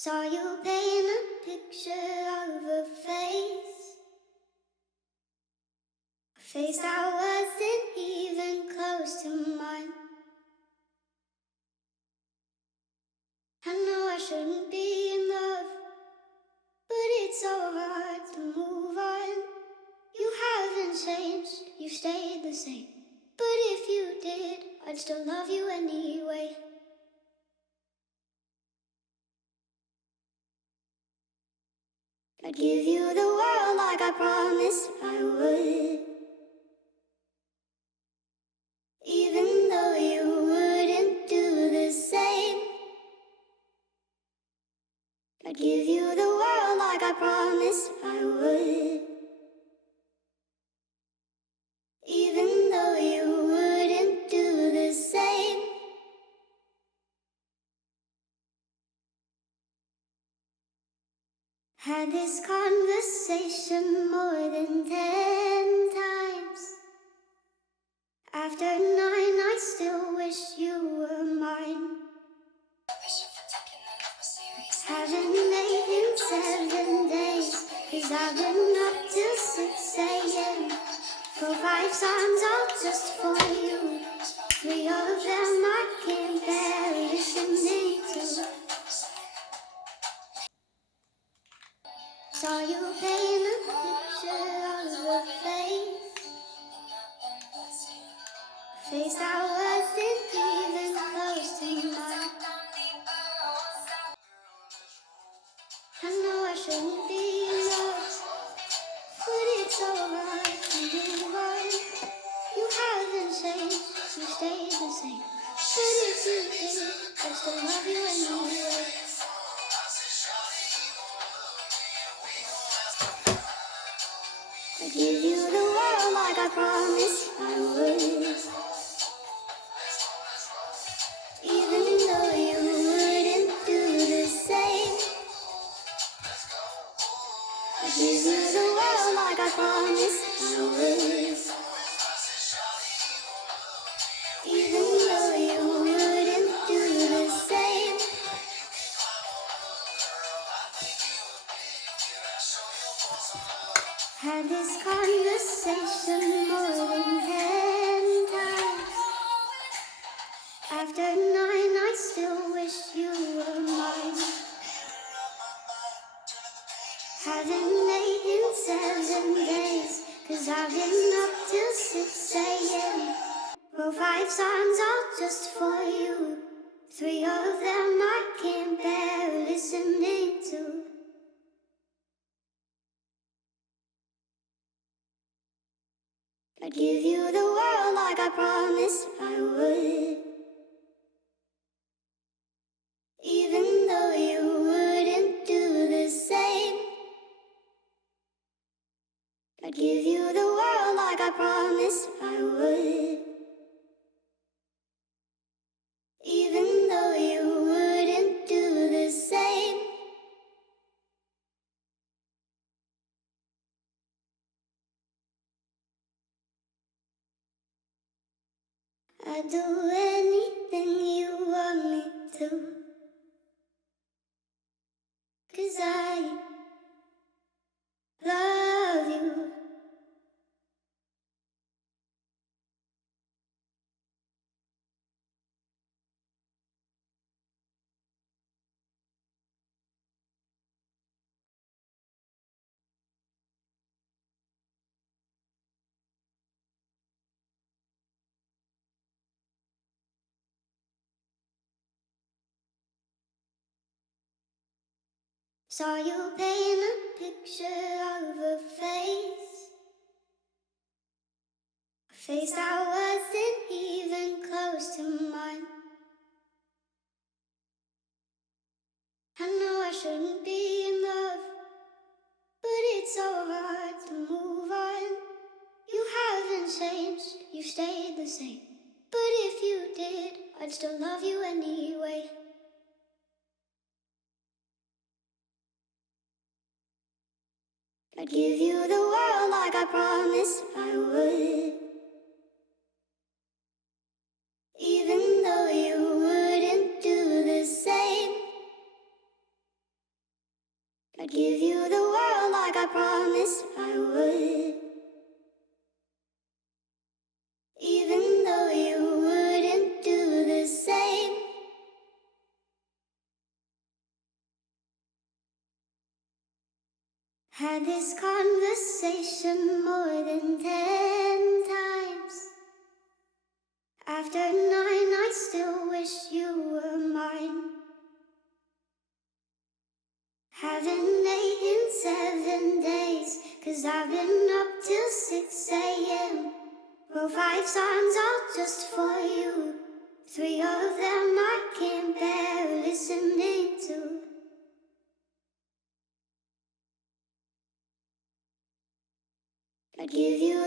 Saw you paint a picture of a face that wasn't even close to mine. I know I shouldn't be in love, but it's so hard to move on. You haven't changed, you stayed the same. But if you did, I'd still love you anyway. I'd give you the world like I promised I would, even though you wouldn't do the same. I'd give you the world like I promised I would, even though you wouldn't do the same. Had this conversation more than 10 times. After 9, I still wish you were mine. Haven't ate in 7 days, 'cause I've been up till 6 a.m. For 5 songs all just for you. 3 of them I can't bear listening to. Saw you paint a picture of a face that wasn't even close to mine. I know I shouldn't be in love, but it's so hard to move on. You haven't changed, you stayed the same. But if you did, I still love you anyway. I'd give you the world like I promised I would, even though you wouldn't do the same. I'd give you the world like I promised I would, even though you wouldn't do the same. Had this conversation more than 10 times. After 9, I still wish you were mine. Haven't ate in 7 days, 'cause I've been up till 6 a.m. Wrote 5 songs all just for you. 3 of them I can't bear listening to. I'd give you the world like I promised I would, even though you wouldn't do the same. I'd give you the world like I promised I would, even though you wouldn't do the same. I'd do anything you want me to, 'cause I love you. Saw you paint a picture of a face that wasn't even close to mine. I know I shouldn't be in love, but it's so hard to move on. You haven't changed, you stayed the same. But if you did, I'd still love you anyway. I'd give you the world like I promised I would, even though you wouldn't do the same. I'd give you the world like I promised I would. Even though you wouldn't do the same. Had this conversation more than 10 times. After 9, I still wish you were mine. Haven't ate in 7 days, 'cause I've been up till 6 a.m. Wrote 5 songs all just for you. 3 of them I can't bear listening to. I'd give you